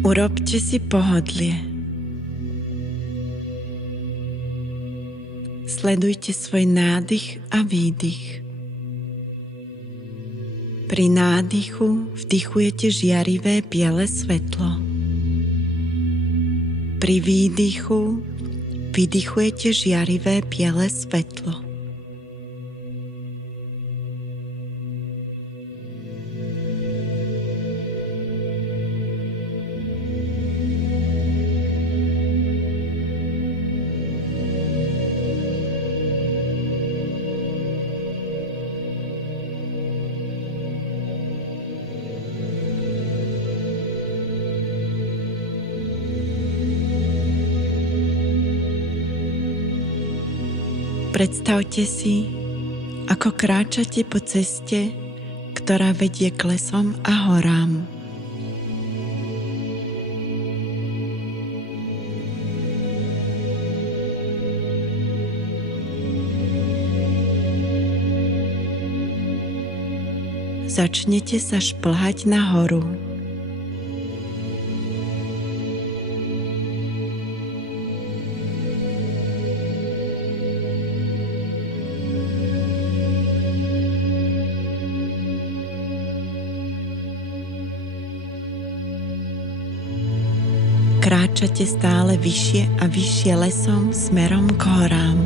Urobte si pohodlie. Sledujte svoj nádych a výdych. Pri nádychu vdychujete žiarivé biele svetlo. Pri výdychu vydychujete žiarivé biele svetlo. Predstavte si, ako kráčate po ceste, ktorá vedie k lesom a horám. Začnete sa šplhať na horu. Kráčate stále vyššie a vyššie lesom smerom k horám.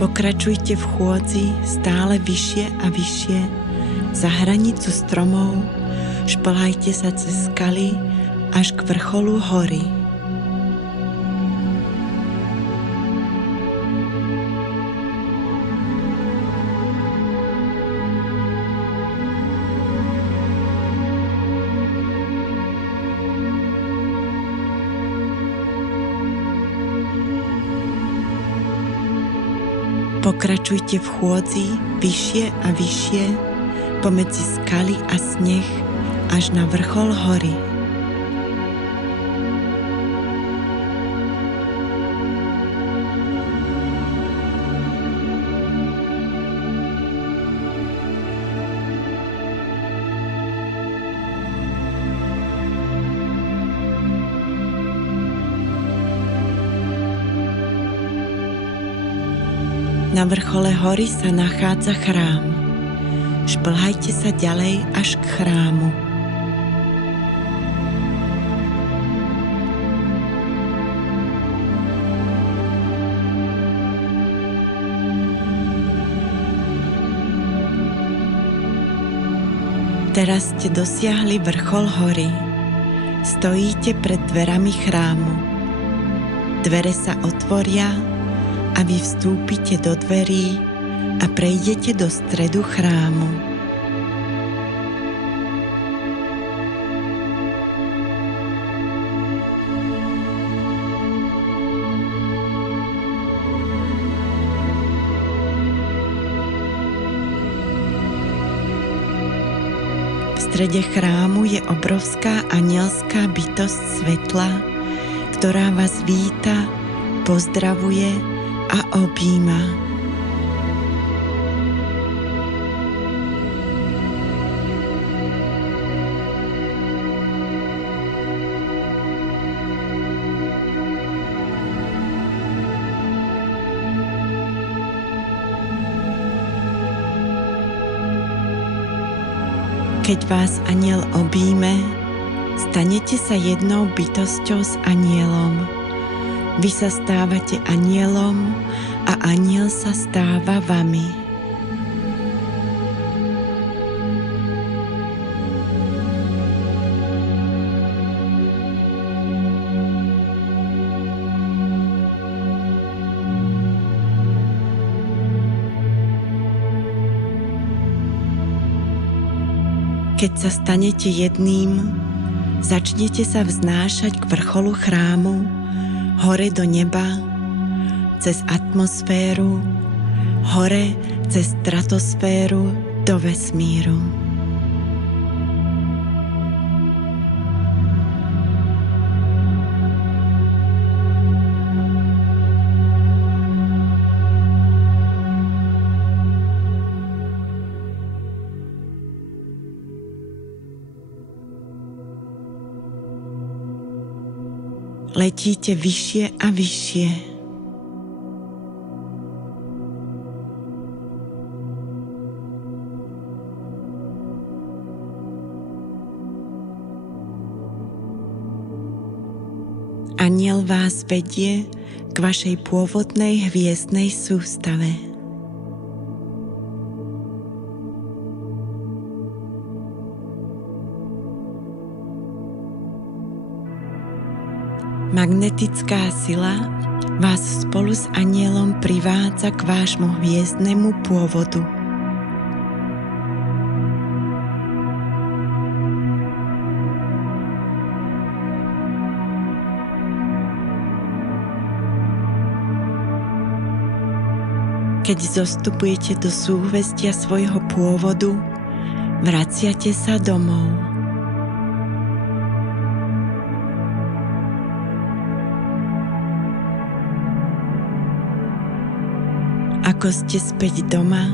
Pokračujte v chôdzi stále vyššie a vyššie za hranicu stromov, šplhajte sa cez skaly až k vrcholu hory. Pokračujte v chôdzi vyššie a vyššie pomedzi skaly a sneh až na vrchol hory. Na vrchole hory sa nachádza chrám. Šplhajte sa ďalej až k chrámu. Teraz ste dosiahli vrchol hory. Stojíte pred dverami chrámu. Dvere sa otvoria a vy vstúpite do dverí a prejdete do stredu chrámu. V strede chrámu je obrovská anielská bytosť svetla, ktorá vás víta, pozdravuje a objíma. Keď vás anjel objíme, stanete sa jednou bytosťou s anjelom. Vy sa stávate anjelom a anjel sa stáva vami. Keď sa stanete jedným, začnete sa vznášať k vrcholu chrámu, hore do neba, cez atmosféru, hore cez stratosféru do vesmíru. Letíte vyššie a vyššie. Anjel vás vedie k vašej pôvodnej hviezdnej sústave. Magnetická sila vás spolu s anjelom privádza k vášmu hviezdnemu pôvodu. Keď zostupujete do súhvestia svojho pôvodu, vraciate sa domov. Ako ste späť doma,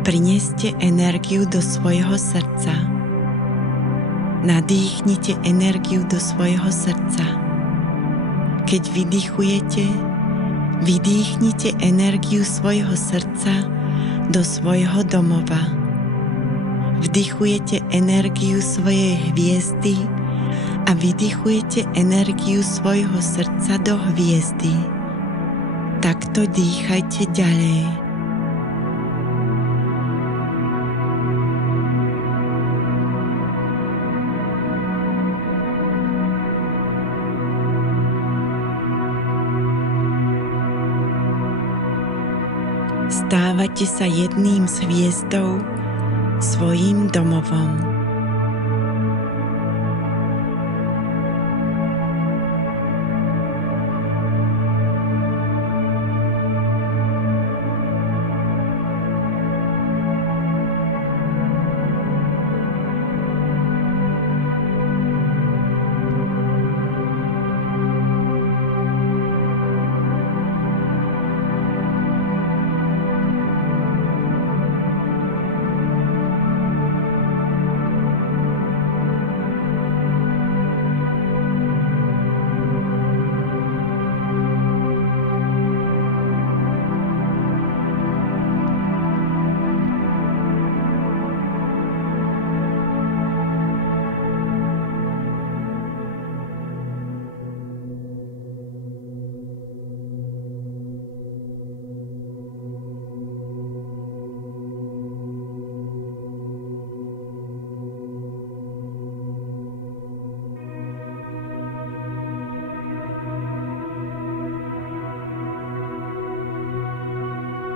prineste energiu do svojho srdca. Nadýchnite energiu do svojho srdca. Keď vydychujete, vydýchnite energiu svojho srdca do svojho domova. Vdychujete energiu svojej hviezdy a vydychujete energiu svojho srdca do hviezdy. Takto dýchajte ďalej. Stávate sa jedným s hviezdou, svojím domovom.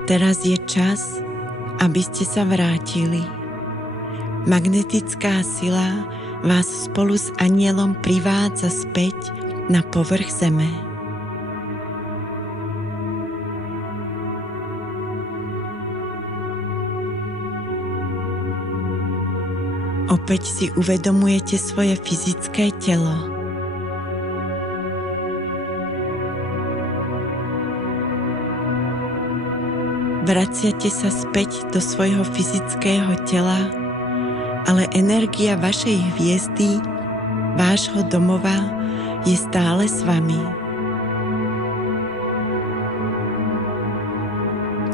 Teraz je čas, aby ste sa vrátili. Magnetická sila vás spolu s anjelom privádza späť na povrch zeme. Opäť si uvedomujete svoje fyzické telo. Vraciate sa späť do svojho fyzického tela, ale energia vašej hviezdy, vášho domova, je stále s vami.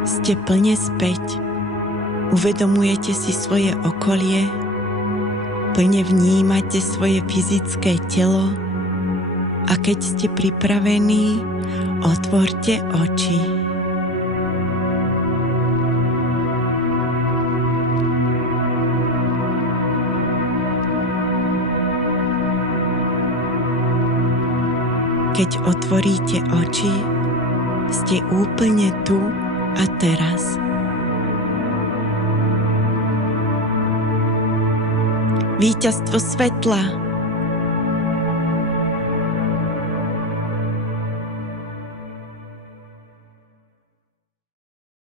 Ste plne späť, uvedomujete si svoje okolie, plne vnímate svoje fyzické telo a keď ste pripravení, otvorte oči. Keď otvoríte oči, ste úplne tu a teraz. Víťazstvo svetla.